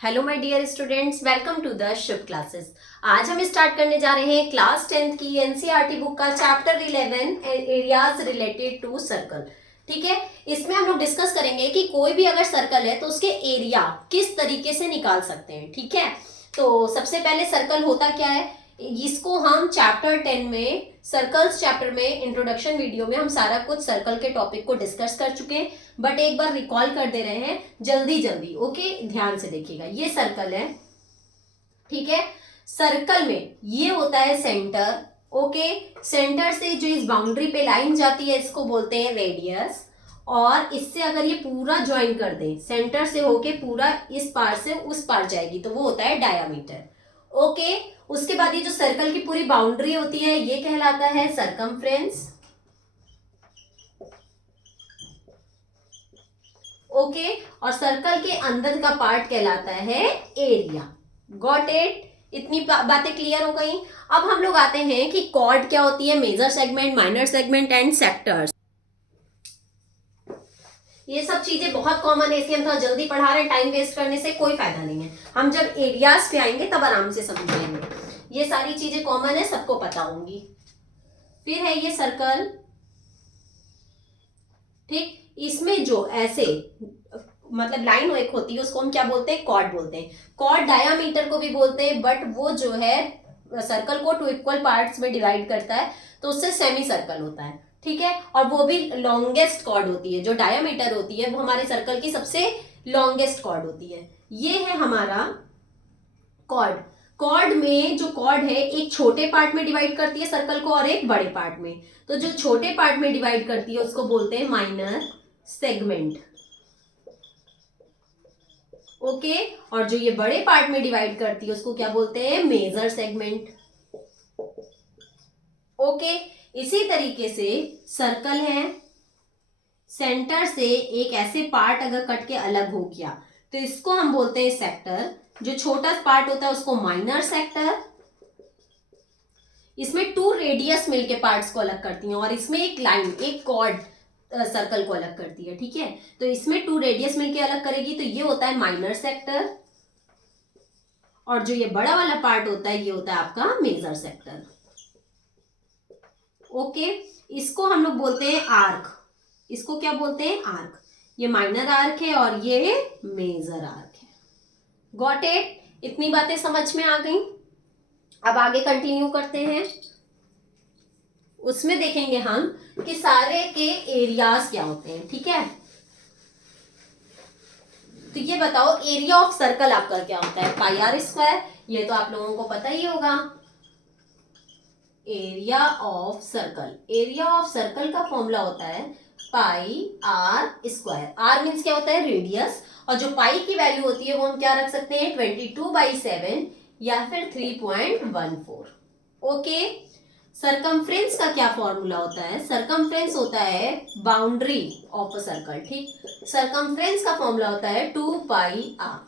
Hello my dear students, welcome to the Shubh classes. आज हम start करने जा रहे हैं क्लास 10th की एनसीईआरटी बुक का chapter 11 areas related to circle. ठीक है, इसमें हम लोग डिस्कस करेंगे कि कोई भी अगर सर्कल है तो उसके एरिया किस तरीके से निकाल सकते हैं। ठीक है, तो सबसे पहले सर्कल होता क्या है, इसको हम चैप्टर 10 में सर्कल्स चैप्टर में इंट्रोडक्शन वीडियो में हम सारा कुछ सर्कल के टॉपिक को डिस्कस कर चुके हैं, बट एक बार रिकॉल कर दे रहे हैं जल्दी जल्दी। ओके, ध्यान से देखिएगा, ये सर्कल है। ठीक है, सर्कल में ये होता है सेंटर। ओके, सेंटर से जो इस बाउंड्री पे लाइन जाती है इसको बोलते हैं रेडियस, और इससे अगर ये पूरा ज्वाइन कर दें, सेंटर से होके पूरा इस पार से उस पार जाएगी तो वो होता है डायामीटर। ओके, उसके बाद ये जो सर्कल की पूरी बाउंड्री होती है ये कहलाता है सरकमफ्रेंस। ओके, और सर्कल के अंदर का पार्ट कहलाता है एरिया। Got it? इतनी बातें क्लियर हो गई। अब हम लोग आते हैं कि कॉर्ड क्या होती है, major segment, minor segment and sectors. ये सब चीजें बहुत कॉमन है, इसलिए हम थोड़ा जल्दी पढ़ा रहे हैं, टाइम वेस्ट करने से कोई फायदा नहीं है। हम जब एरियाज पे आएंगे तब आराम से समझेंगे। ये सारी चीजें कॉमन है, सबको पता होंगी। फिर है ये सर्कल। ठीक, इसमें जो ऐसे मतलब लाइन एक होती है उसको हम क्या बोलते हैं, कॉर्ड बोलते हैं। कॉर्ड डायामीटर को भी बोलते हैं, बट वो जो है सर्कल को टू इक्वल पार्ट्स में डिवाइड करता है तो उससे सेमी सर्कल होता है। ठीक है, और वो भी लॉन्गेस्ट कॉर्ड होती है। जो डायामीटर होती है वो हमारे सर्कल की सबसे लॉन्गेस्ट कॉर्ड होती है। ये है हमारा कॉर्ड। कॉर्ड में जो कॉर्ड है एक छोटे पार्ट में डिवाइड करती है सर्कल को और एक बड़े पार्ट में। तो जो छोटे पार्ट में डिवाइड करती है उसको बोलते हैं माइनर सेगमेंट। ओके, और जो ये बड़े पार्ट में डिवाइड करती है उसको क्या बोलते हैं, मेजर सेगमेंट। ओके, इसी तरीके से सर्कल है, सेंटर से एक ऐसे पार्ट अगर कट के अलग हो गया तो इसको हम बोलते हैं सेक्टर। जो छोटा पार्ट होता है उसको माइनर सेक्टर। इसमें टू रेडियस मिलके पार्ट्स को अलग करती हैं, और इसमें एक लाइन, एक कॉर्ड सर्कल को अलग करती है। ठीक है, तो इसमें टू रेडियस मिलके अलग करेगी तो ये होता है माइनर सेक्टर, और जो ये बड़ा वाला पार्ट होता है ये होता है आपका मेजर सेक्टर। ओके, इसको हम लोग बोलते हैं आर्क। इसको क्या बोलते हैं, आर्क। ये माइनर आर्क है और ये मेजर आर्क है। Got it? इतनी बातें समझ में आ गई। अब आगे कंटिन्यू करते हैं। उसमें देखेंगे हम कि सारे के एरियाज क्या होते हैं। ठीक है, तो ये बताओ एरिया ऑफ सर्कल आपका क्या होता है, पाई आर स्क्वायर। ये तो आप लोगों को पता ही होगा। Area of circle, area of circle का फॉर्मूला होता है पाई आर स्क्वायर। आर मीन्स क्या होता है, रेडियस, और जो पाई की वैल्यू होती है वो हम क्या रख सकते हैं, 22/7 या फिर 3.14। ओके, सरकमफ्रेंस का क्या फॉर्मूला होता है, सरकमफ्रेंस होता है बाउंड्री ऑफ अ सर्कल। ठीक, सरकमफ्रेंस का फॉर्मूला होता है 2πr।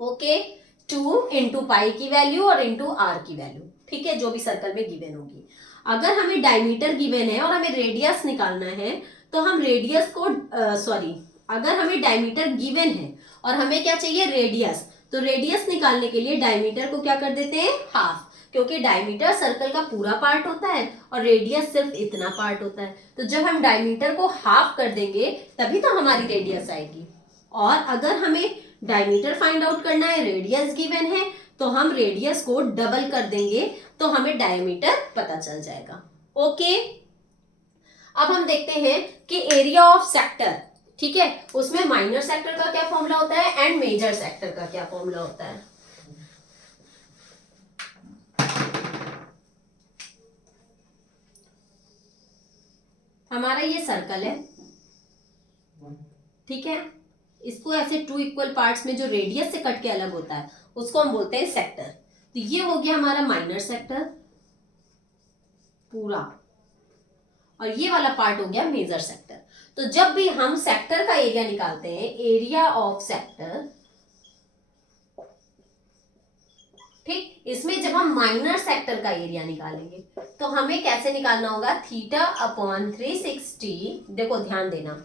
ओके, 2 इंटू पाई की वैल्यू और इंटू आर की वैल्यू। ठीक है, जो भी सर्कल में गिवन होगी। अगर हमें डायमीटर गिवन है और हमें रेडियस निकालना है तो हम रेडियस को सॉरी, अगर हमें डायमीटर गिवन है और हमें क्या चाहिए, रेडियस, तो रेडियस निकालने के लिए डायमीटर को क्या कर देते हैं, हाफ, क्योंकि डायमीटर सर्कल का पूरा पार्ट होता है और रेडियस सिर्फ इतना पार्ट होता है। तो जब हम डायमीटर को हाफ कर देंगे तभी तो हमारी रेडियस आएगी। और अगर हमें डायमीटर फाइंड आउट करना है, रेडियस गिवन है, तो हम रेडियस को डबल कर देंगे तो हमें डायमीटर पता चल जाएगा। ओके, अब हम देखते हैं कि एरिया ऑफ सेक्टर। ठीक है, उसमें माइनर सेक्टर का क्या फॉर्मूला होता है एंड मेजर सेक्टर का क्या फॉर्मूला होता है। हमारा ये सर्कल है। ठीक है, इसको ऐसे टू इक्वल पार्ट्स में जो रेडियस से कट के अलग होता है उसको हम बोलते हैं सेक्टर। तो ये हो गया हमारा माइनर सेक्टर पूरा, और ये वाला पार्ट हो गया मेजर सेक्टर। तो जब भी हम सेक्टर का एरिया निकालते हैं, एरिया ऑफ सेक्टर, ठीक, इसमें जब हम माइनर सेक्टर का एरिया निकालेंगे तो हमें कैसे निकालना होगा, थीटा अपॉन 360। देखो ध्यान देना,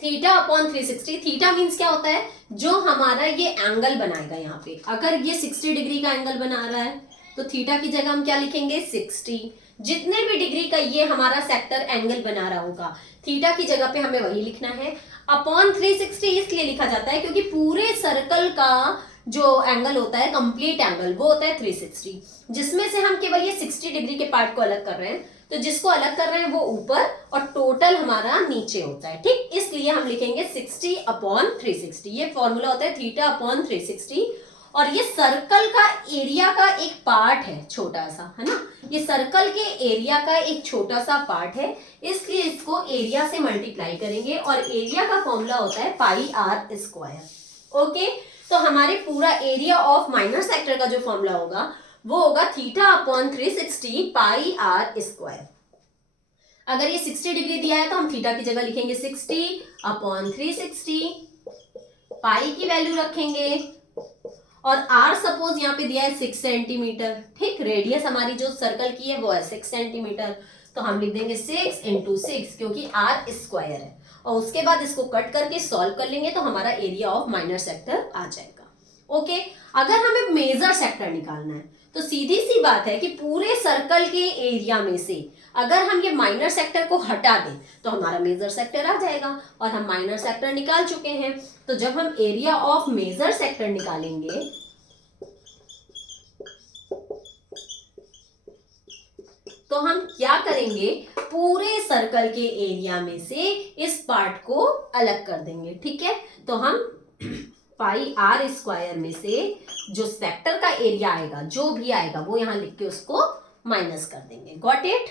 थीटा अपॉन 360, थीटा मीन्स क्या होता है, जो हमारा ये एंगल बनाएगा यहाँ पे, अगर ये 60 डिग्री का एंगल बना रहा है तो थीटा की जगह हम क्या लिखेंगे 60। जितने भी डिग्री का ये हमारा सेक्टर एंगल बना रहा होगा थीटा की जगह पे हमें वही लिखना है। अपॉन 360 इसलिए लिखा जाता है क्योंकि पूरे सर्कल का जो एंगल होता है कंप्लीट एंगल वो होता है 360, जिसमें से हम केवल ये 60 डिग्री के पार्ट को अलग कर रहे हैं, तो जिसको अलग कर रहे हैं वो ऊपर और टोटल हमारा नीचे होता है, ठीक। इसलिए हम लिखेंगे 60 अपॉन 360। ये फॉर्मूला होता है थीटा अपॉन 360। और ये सर्कल का एरिया का एक पार्ट है छोटा सा, है ना, ये सर्कल के एरिया का एक छोटा सा पार्ट है, इसलिए इसको एरिया से मल्टीप्लाई करेंगे और एरिया का फॉर्मूला होता है पाई आर स्क्वायर। ओके, तो हमारे पूरा एरिया ऑफ माइनर सेक्टर का जो फॉर्मूला होगा वो होगा theta upon 360 pi r square. अगर ये 60 डिग्री दिया है तो हम थीटा की जगह लिखेंगे 60 अपॉन 360, पाई की वैल्यू रखेंगे और आर सपोज यहाँ पे दिया है 6 सेंटीमीटर, ठीक। रेडियस हमारी जो सर्कल की है वो है 6 सेंटीमीटर, तो हम लिख देंगे 6 इंटू 6 क्योंकि आर स्क्वायर है, और उसके बाद इसको कट करके सॉल्व कर लेंगे तो हमारा एरिया ऑफ माइनर सेक्टर आ जाएगा। ओके, अगर हमें मेजर सेक्टर निकालना है तो सीधी सी बात है कि पूरे सर्कल के एरिया में से अगर हम ये माइनर सेक्टर को हटा दें तो हमारा मेजर सेक्टर आ जाएगा, और हम माइनर सेक्टर निकाल चुके हैं। तो जब हम एरिया ऑफ मेजर सेक्टर निकालेंगे तो हम क्या करेंगे, पूरे सर्कल के एरिया में से इस पार्ट को अलग कर देंगे, ठीक है। तो हम पाई आर स्क्वायर में से जो सेक्टर का एरिया आएगा जो भी आएगा वो यहां लिख के उसको माइनस कर देंगे। Got it.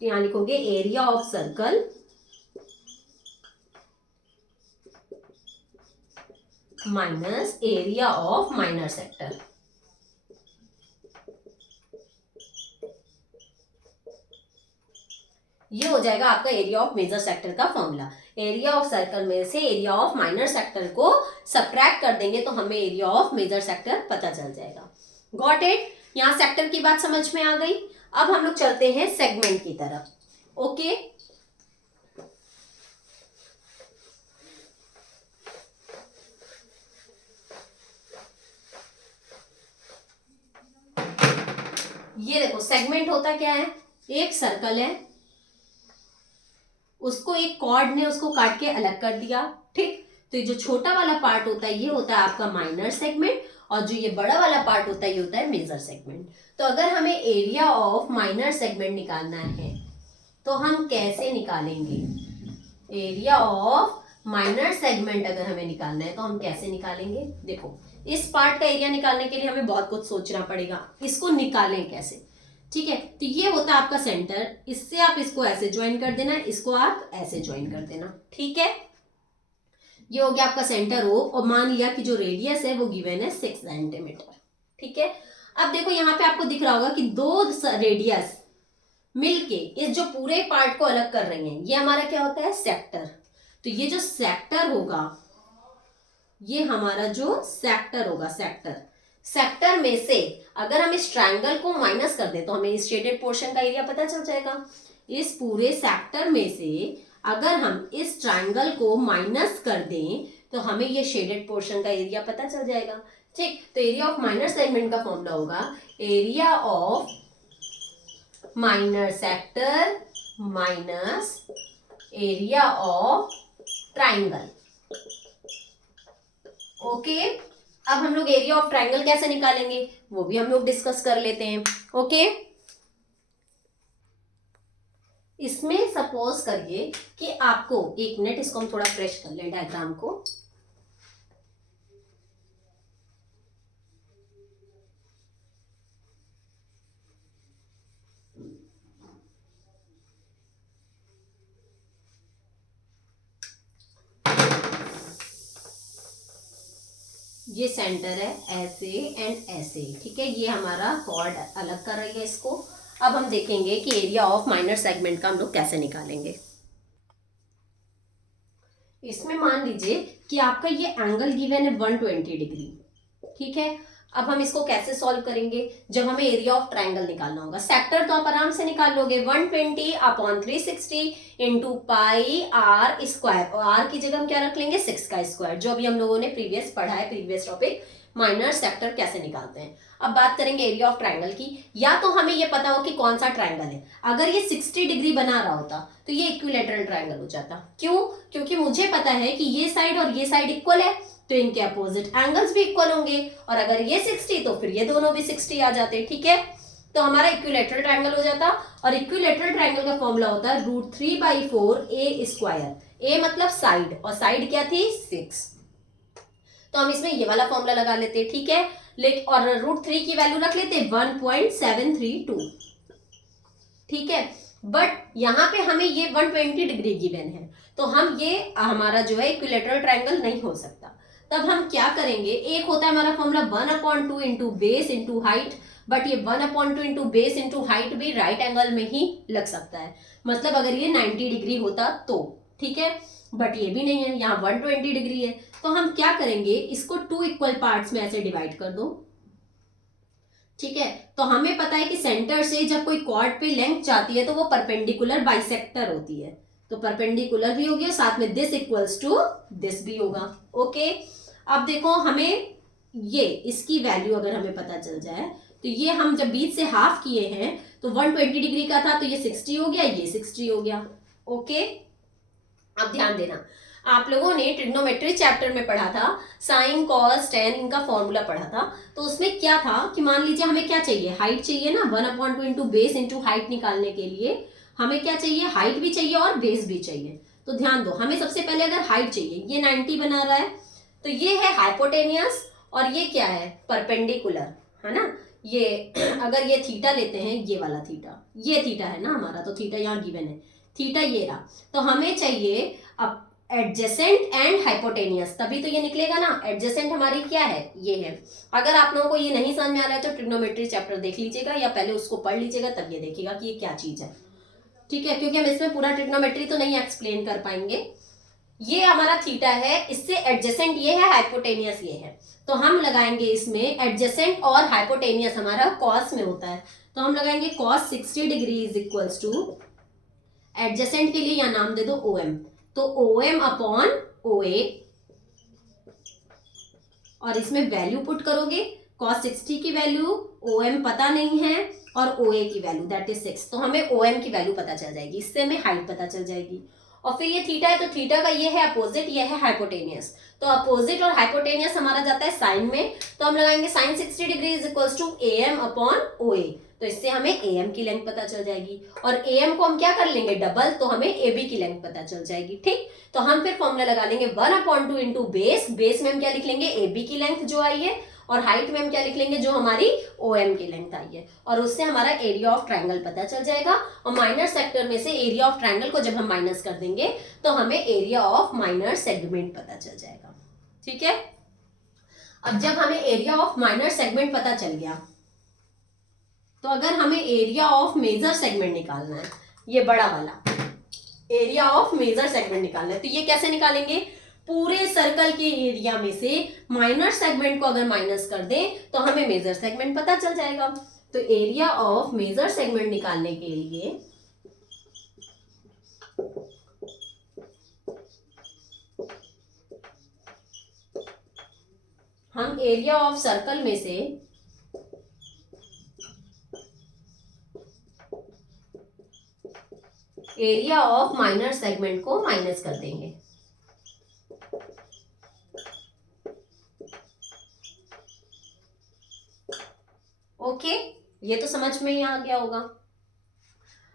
यहां लिखोगे area of circle minus area of minor sector. ये हो जाएगा आपका एरिया ऑफ मेजर सेक्टर का फॉर्मूला। एरिया ऑफ सर्कल में से एरिया ऑफ माइनर सेक्टर को सबट्रैक्ट कर देंगे तो हमें एरिया ऑफ मेजर सेक्टर पता चल जाएगा। Got it. यहां सेक्टर की बात समझ में आ गई। अब हम लोग चलते हैं सेगमेंट की तरफ। ओके, ये देखो सेगमेंट होता क्या है, एक सर्कल है उसको एक कॉर्ड ने उसको काट के अलग कर दिया, ठीक। तो ये जो छोटा वाला पार्ट होता है ये होता है आपका माइनर सेगमेंट, और जो ये बड़ा वाला पार्ट होता है ये होता है मेजर सेगमेंट। तो अगर हमें एरिया ऑफ माइनर सेगमेंट निकालना है तो हम कैसे निकालेंगे, एरिया ऑफ माइनर सेगमेंट अगर हमें निकालना है तो हम कैसे निकालेंगे। देखो इस पार्ट का एरिया निकालने के लिए हमें बहुत कुछ सोचना पड़ेगा, इसको निकालें कैसे, ठीक है। तो ये होता है आपका सेंटर, इससे आप इसको ऐसे ज्वाइन कर देना, इसको आप ऐसे ज्वाइन कर देना, ठीक है। ये हो गया आपका सेंटर ओ, और मान लिया कि जो रेडियस है वो गिवन है 6 सेंटीमीटर, ठीक है। अब देखो यहाँ पे आपको दिख रहा होगा कि दो रेडियस मिलके इस जो पूरे पार्ट को अलग कर रही हैं, ये हमारा क्या होता है सेक्टर। तो ये जो सेक्टर होगा ये हमारा जो सेक्टर होगा, सेक्टर में से अगर हम इस ट्रायंगल को माइनस कर दें तो हमें इस शेडेड पोर्शन का एरिया पता चल जाएगा। इस पूरे सेक्टर में से अगर हम इस ट्रायंगल को माइनस कर दें तो हमें ये शेडेड पोर्शन का एरिया पता चल जाएगा, ठीक। तो एरिया ऑफ माइनर सेगमेंट का फॉर्मूला होगा area of minor sector minus area of triangle. Okay, अब हम लोग एरिया ऑफ ट्रायंगल कैसे निकालेंगे वो भी हम लोग डिस्कस कर लेते हैं। ओके, इसमें सपोज करिए कि आपको, एक मिनट इसको हम थोड़ा फ्रेश कर लें डायग्राम को। ये सेंटर है ऐसे एंड ऐसे, ठीक है। ये हमारा कॉर्ड अलग कर रही है इसको। अब हम देखेंगे कि एरिया ऑफ माइनर सेगमेंट का हम लोग कैसे निकालेंगे। इसमें मान लीजिए कि आपका ये एंगल गिवन है 120 डिग्री, ठीक है। अब हम इसको कैसे सॉल्व करेंगे, जब हमें एरिया ऑफ ट्राइंगल निकालना होगा। सेक्टर तो आप आराम से निकाल लोगे, 120 upon 360 into pi r square, और आर की जगह हम क्या रख लेंगे 6 का स्क्वायर, जो अभी हम लोगों ने प्रीवियस पढ़ा है, प्रीवियस टॉपिक माइनर सेक्टर कैसे निकालते हैं। अब बात करेंगे एरिया ऑफ ट्राइंगल की। या तो हमें ये पता हो कि कौन सा ट्राइंगल है, अगर ये 60 डिग्री बना रहा होता तो ये इक्विलेटरल ट्राइंगल हो जाता। क्यों? क्योंकि मुझे पता है कि ये साइड और ये साइड इक्वल है, तो इनके अपोजिट एंगल्स भी इक्वल होंगे, और अगर ये 60 तो फिर ये दोनों भी 60 आ जाते। ठीक है, तो हमारा इक्विलेटरल ट्राइंगल हो जाता। और इक्विलेटरल ट्राइंगल का फॉर्मूला होता है √3/4 ए स्क्वायर। ए मतलब साइड, और साइड क्या थी 6, तो हम इसमें ये वाला फॉर्मूला लगा लेते। ठीक है, लेकिन और √3 की वैल्यू रख लेते 1.732। ठीक है, बट यहाँ पे हमें ये 120 डिग्री गिवन है, तो हम ये हमारा जो है इक्विलेटरल ट्राइंगल नहीं हो सकता। तब हम क्या करेंगे, एक होता है हमारा formula 1/2 into base into height, but ये 1/2 इंटू बेस इंटू हाइट भी राइट एंगल में ही लग सकता है, मतलब अगर ये 90 डिग्री होता तो। ठीक है, बट ये भी नहीं है, यहाँ 120 डिग्री है, तो हम क्या करेंगे, इसको 2 इक्वल पार्ट्स में ऐसे डिवाइड कर दो। ठीक है, तो हमें पता है कि सेंटर से जब कोई कॉर्ड पे लेंथ जाती है तो वो परपेंडिकुलर बाइसेक्टर होती है, तो परपेंडिकुलर भी होगी और साथ में दिस इक्वल्स टू दिस भी होगा। ओके, अब देखो हमें ये इसकी वैल्यू अगर हमें पता चल जाए, तो ये हम जब बीच से हाफ किए हैं तो 120 डिग्री का था, तो ये 60 हो गया, ये 60 हो गया। ओके, अब ध्यान देना, आप लोगों ने ट्रिग्नोमेट्री चैप्टर में पढ़ा था, साइन कॉस टेन इनका फॉर्मूला पढ़ा था, तो उसमें क्या था कि मान लीजिए हमें क्या चाहिए, हाइट चाहिए ना, 1/2 इंटू बेस इंटू हाइट निकालने के लिए हमें क्या चाहिए, हाइट भी चाहिए और बेस भी चाहिए। तो ध्यान दो, हमें सबसे पहले अगर हाइट चाहिए, ये 90 बना रहा है, तो ये है हाइपोटेनियस और ये क्या है परपेंडिकुलर, है ना। ये अगर ये थीटा लेते हैं, ये वाला थीटा, ये थीटा है ना हमारा, तो थीटा यहाँ गिवन है, थीटा ये रहा, तो हमें चाहिए अब एडजेसेंट एंड हाइपोटेनियस, तभी तो ये निकलेगा ना। एडजेसेंट हमारी क्या है, ये है। अगर आप लोगों को ये नहीं समझ में आ रहा है तो ट्रिग्नोमेट्री चैप्टर देख लीजिएगा, या पहले उसको पढ़ लीजिएगा, तब ये देखिएगा कि ये क्या चीज है। ठीक है, क्योंकि हम इसमें पूरा ट्रिग्नोमेट्री तो नहीं एक्सप्लेन कर पाएंगे। ये हमारा थीटा है, इससे एडजेसेंट ये है, हाइपोटेनियस ये है, तो हम लगाएंगे इसमें एडजेसेंट और हाइपोटेनियस हमारा कॉस में होता है, तो हम लगाएंगे cos 60 degree is equals to, adjacent के लिए यहाँ नाम दे दो OM, तो OM अपॉन OA, और इसमें वैल्यू पुट करोगे, cos 60 की वैल्यू, OM पता नहीं है, और OA की वैल्यू दैट इज 6, तो हमें OM की वैल्यू पता चल जाएगी, इससे हमें हाइट पता चल जाएगी। और फिर ये थीटा है, तो थीटा का ये है अपोजिट, ये है हाइपोटेनियस, तो अपोजिट और हाइपोटेनियस हमारा जाता है साइन में, तो हम लगाएंगे sine 60 degree is equals to AM upon OA, तो इससे हमें AM की लेंथ पता चल जाएगी, और AM को हम क्या कर लेंगे डबल, तो हमें AB की लेंथ पता चल जाएगी। ठीक, तो हम फिर फॉर्मूला लगा लेंगे 1/2 इंटू बेस, बेस में हम क्या लिख लेंगे AB की लेंथ जो आई है, और हाइट में हम क्या लिख लेंगे जो हमारी OM की लेंथ आई है, और उससे हमारा एरिया ऑफ ट्राइंगल पता चल जाएगा। और माइनर सेक्टर में से एरिया ऑफ ट्राइंगल को जब हम माइनस कर देंगे तो हमें एरिया ऑफ माइनर सेगमेंट पता चल जाएगा। ठीक है, अब जब हमें एरिया ऑफ माइनर सेगमेंट पता चल गया, तो अगर हमें एरिया ऑफ मेजर सेगमेंट निकालना है, ये बड़ा वाला एरिया ऑफ मेजर सेगमेंट निकालना है, तो ये कैसे निकालेंगे, पूरे सर्कल के एरिया में से माइनर सेगमेंट को अगर माइनस कर दें तो हमें मेजर सेगमेंट पता चल जाएगा। तो एरिया ऑफ मेजर सेगमेंट निकालने के लिए हम एरिया ऑफ सर्कल में से एरिया ऑफ माइनर सेगमेंट को माइनस कर देंगे। ओके, ये तो समझ में ही आ गया होगा।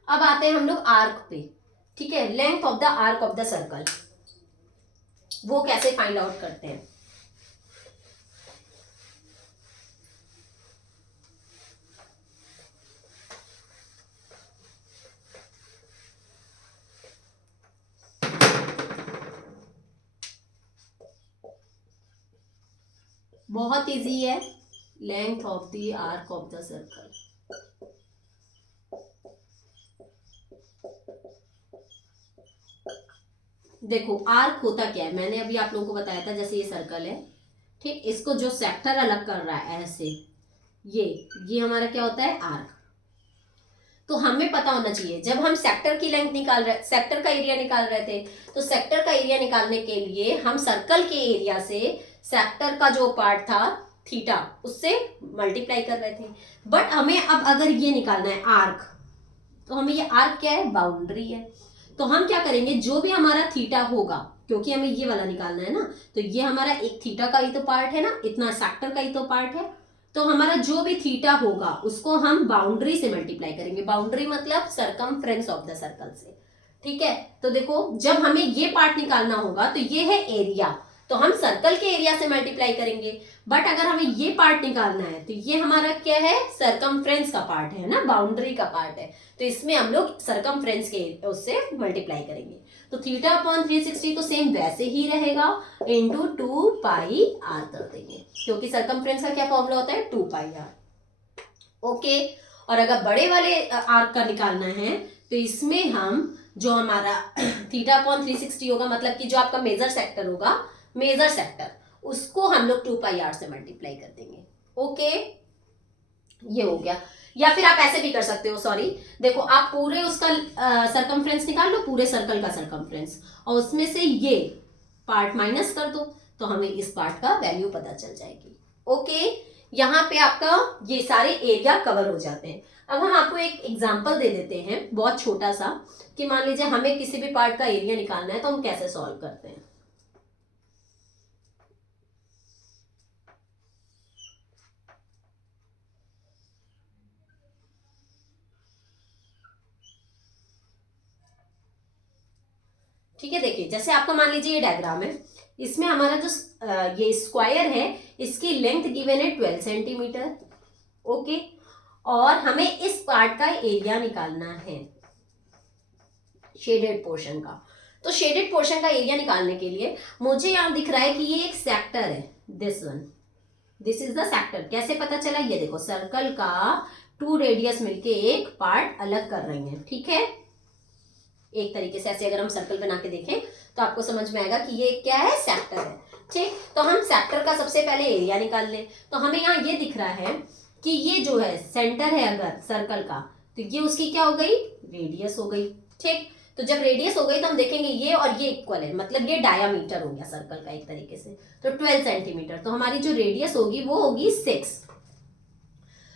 अब आते हैं हम लोग आर्क पे। ठीक है, length of the arc of the circle, वो कैसे फाइंड आउट करते हैं। बहुत इजी है, length of the arc of the circle, देखो आर्क होता क्या है, मैंने अभी आप लोगों को बताया था, जैसे ये सर्कल है, ठीक, इसको जो सेक्टर अलग कर रहा है ऐसे, ये हमारा क्या होता है, आर्क। तो हमें पता होना चाहिए जब हम सेक्टर की लेंथ निकाल रहे, सेक्टर का एरिया निकाल रहे थे, तो सेक्टर का एरिया निकालने के लिए हम सर्कल के एरिया से सेक्टर का जो पार्ट था थीटा उससे मल्टीप्लाई कर रहे थे। बट हमें अब अगर ये निकालना है आर्क, तो हमें ये आर्क क्या है, बाउंड्री है। तो हम क्या करेंगे, जो भी हमारा थीटा होगा, क्योंकि हमें ये वाला निकालना है ना, तो ये हमारा एक थीटा का ही तो पार्ट है ना, इतना सेक्टर का ही तो पार्ट है। तो हमारा जो भी थीटा होगा उसको हम बाउंड्री से मल्टीप्लाई करेंगे। बाउंड्री मतलब सरकमफ्रेंस ऑफ द सर्कल से। ठीक है, तो देखो जब हमें ये पार्ट निकालना होगा तो ये है एरिया, तो हम सर्कल के एरिया से मल्टीप्लाई करेंगे। बट अगर हमें ये पार्ट निकालना है तो ये हमारा क्या है, सरकमफ्रेंस का पार्ट है ना, बाउंड्री का पार्ट है, तो इसमें हम लोग सरकमफ्रेंस के उससे मल्टीप्लाई करेंगे। तो थीटा अपॉन 360 तो सेम वैसे ही रहेगा, इंटू 2 पाई आर कर देंगे, क्योंकि सरकमफ्रेंस का क्या फॉर्मूला होता है, 2 पाई आर। ओके, और अगर बड़े वाले आर्क का निकालना है तो इसमें हम जो हमारा थीटा अपॉन 360 होगा, मतलब कि जो आपका मेजर सेक्टर होगा, मेजर सेक्टर, उसको हम लोग 2 पाई आर से मल्टीप्लाई कर देंगे। ओके, ये हो गया। या फिर आप ऐसे भी कर सकते हो, सॉरी, देखो आप पूरे उसका सरकमफ्रेंस निकाल लो, पूरे सर्कल का सरकमफ्रेंस, और उसमें से ये पार्ट माइनस कर दो, तो हमें इस पार्ट का वैल्यू पता चल जाएगी। ओके, यहाँ पे आपका ये सारे एरिया कवर हो जाते हैं। अब हम आपको एक एग्जाम्पल दे देते हैं बहुत छोटा सा, कि मान लीजिए हमें किसी भी पार्ट का एरिया निकालना है, तो हम कैसे सॉल्व करते हैं। ठीक है, देखिए जैसे आपका मान लीजिए ये डायग्राम है, इसमें हमारा जो ये स्क्वायर है, इसकी लेंथ गिवन है 12 सेंटीमीटर। ओके, और हमें इस पार्ट का एरिया निकालना है, शेडेड पोर्शन का। तो शेडेड पोर्शन का एरिया निकालने के लिए मुझे यहां दिख रहा है कि ये एक सेक्टर है, this one, this is the sector. कैसे पता चला, ये देखो सर्कल का 2 रेडियस मिलके एक पार्ट अलग कर रही हैं। ठीक है, एक तरीके से ऐसे अगर हम सर्कल बना के देखें तो आपको समझ में आएगा कि ये क्या है, सेक्टर है। ठीक, तो हम सेक्टर का सबसे पहले एरिया निकाल लें। तो हमें यहाँ ये दिख रहा है कि ये जो है सेंटर है अगर सर्कल का, तो ये उसकी क्या हो गई, रेडियस हो गई। ठीक, तो जब रेडियस हो गई तो हम देखेंगे ये और ये इक्वल है, मतलब ये डायामीटर हो गया सर्कल का एक तरीके से, तो 12 सेंटीमीटर। तो हमारी जो रेडियस होगी वो होगी 6,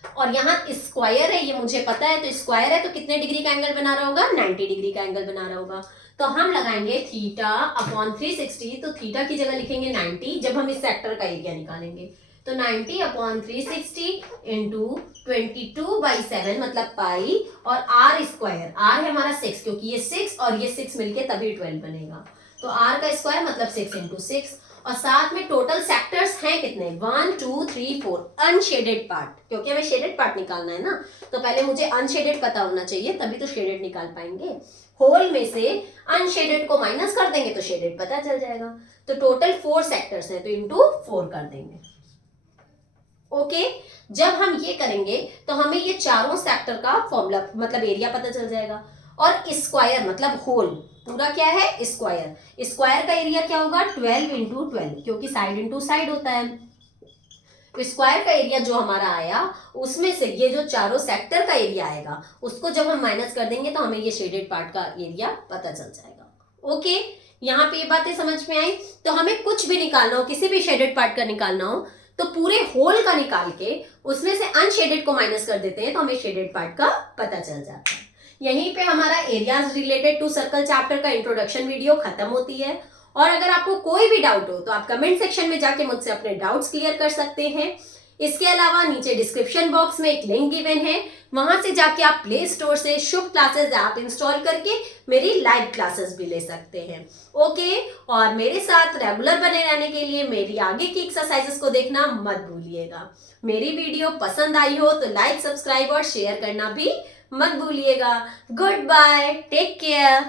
और यहाँ स्क्वायर है, ये मुझे पता है, तो स्क्वायर है तो कितने डिग्री का एंगल बना रहा होगा, 90 डिग्री का एंगल बना रहा होगा। तो हम लगाएंगे थीटा अपॉन 360, तो थीटा की जगह लिखेंगे 90 जब हम इस सेक्टर का एरिया निकालेंगे। तो 90 अपॉन 360 इंटू 22/7 मतलब पाई, और आर स्क्वायर, आर है हमारा 6, क्योंकि ये 6 और ये 6 मिलके तभी 12 बनेगा। तो आर का स्क्वायर मतलब 6 इंटू 6, और साथ में टोटल सेक्टर्स हैं कितने, 1 2 3 4, अनशेडेड पार्ट, क्योंकि हमें शेडेड पार्ट निकालना है ना, तो पहले मुझे अनशेडेड पता होना चाहिए, तभी तो शेडेड निकाल पाएंगे। होल में से अनशेडेड को माइनस कर देंगे तो शेडेड पता चल जाएगा। तो टोटल 4 सेक्टर्स हैं, तो इंटू 4 कर देंगे। ओके, जब हम ये करेंगे तो हमें ये चारों सेक्टर का फॉर्मूला मतलब एरिया पता चल जाएगा। और स्क्वायर मतलब होल, पूरा क्या है, स्क्वायर, स्क्वायर का एरिया क्या होगा, 12 इंटू 12, क्योंकि साइड इंटू साइड होता है। तो स्क्वायर का एरिया जो हमारा आया, उसमें से ये जो चारों सेक्टर का एरिया आएगा उसको जब हम माइनस कर देंगे तो हमें ये शेडेड पार्ट का एरिया पता चल जाएगा। ओके, यहाँ पे ये बातें समझ में आई। तो हमें कुछ भी निकालना हो, किसी भी शेडेड पार्ट का निकालना हो, तो पूरे होल का निकाल के उसमें से अनशेडेड को माइनस कर देते हैं तो हमें शेडेड पार्ट का पता चल जाता है। यहीं पे हमारा areas related to circle chapter का इंट्रोडक्शन वीडियो खत्म होती है। और अगर आपको कोई भी डाउट हो तो आप कमेंट सेक्शन में जाके मुझसे अपने डाउट्स क्लियर कर सकते हैं। इसके अलावा नीचे डिस्क्रिप्शन बॉक्स में एक लिंक गिवन है, वहां से जाके आप प्ले स्टोर से शुभ क्लासेस ऐप इंस्टॉल करके मेरी लाइव क्लासेस भी ले सकते हैं। ओके, और मेरे साथ रेगुलर बने रहने के लिए मेरी आगे की एक्सरसाइजेस को देखना मत भूलिएगा। मेरी वीडियो पसंद आई हो तो लाइक, सब्सक्राइब और शेयर करना भी मत भूलिएगा। Good bye, take care.